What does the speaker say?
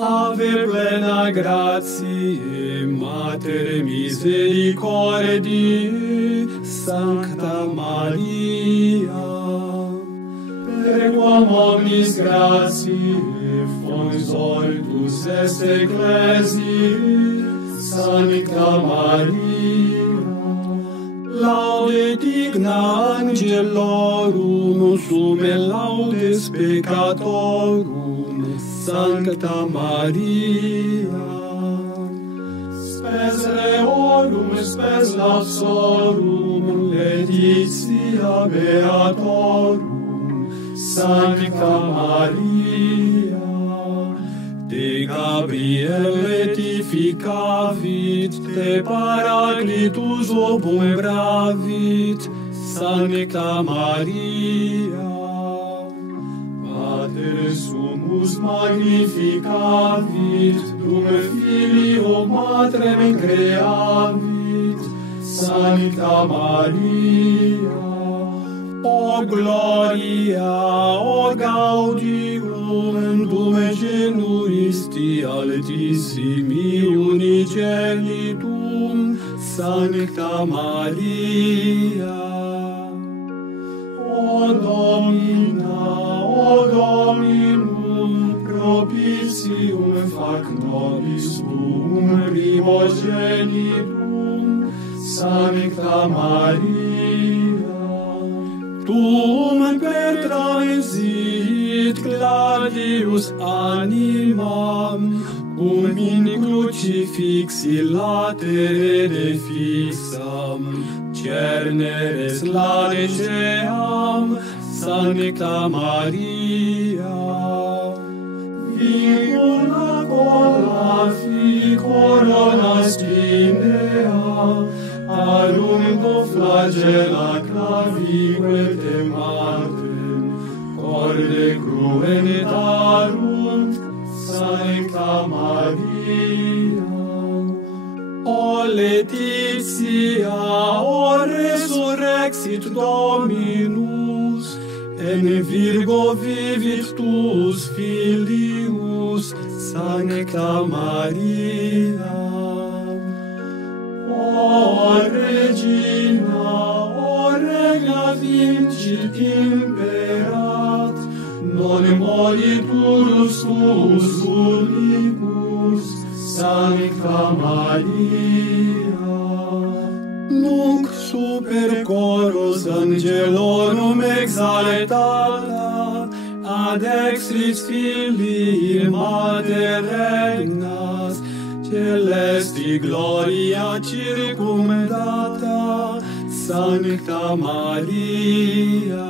Ave plena gratie, Mater misericordiae, Sancta Maria, per quam omnis gratiae, fons ortus est ecclesiae, Sancta Maria, laude digna angelorum, summe laudes peccatorum, Sancta Maria, spes reorum, spes lapsorum, laetitia beatorum, Sancta Maria, te Gabriel edificavit, te Paraclitus obumbravit, Sancta Maria, Pater sumus magnificavit, dum Filio Matrem creavit, Sancta Maria, o gloria, o gaudium, dum genuisti altissimi unigenitum, Sancta Maria, o Dominum, propitium fac nobis tuum primogenitum, Sancta Maria, tuum per transit gladius animam, cum in crucifixi latere defixam, cerneres lageam, Sancta Maria, vicula colafi corona spinea, alumdo flagella clavique te matrem, corde cruene darunt, Sancta Maria, o laetitia, o resurrexit Dominus, en virgo vivit tuus filius, Sancta Maria, o Regina, o Regna vincit imperat, non moliturus tuus unicus, Sancta Maria, nunc super choros angelorum exaltata, ad extris Filii Mater regnas, celesti gloria circumdata, Sancta Maria.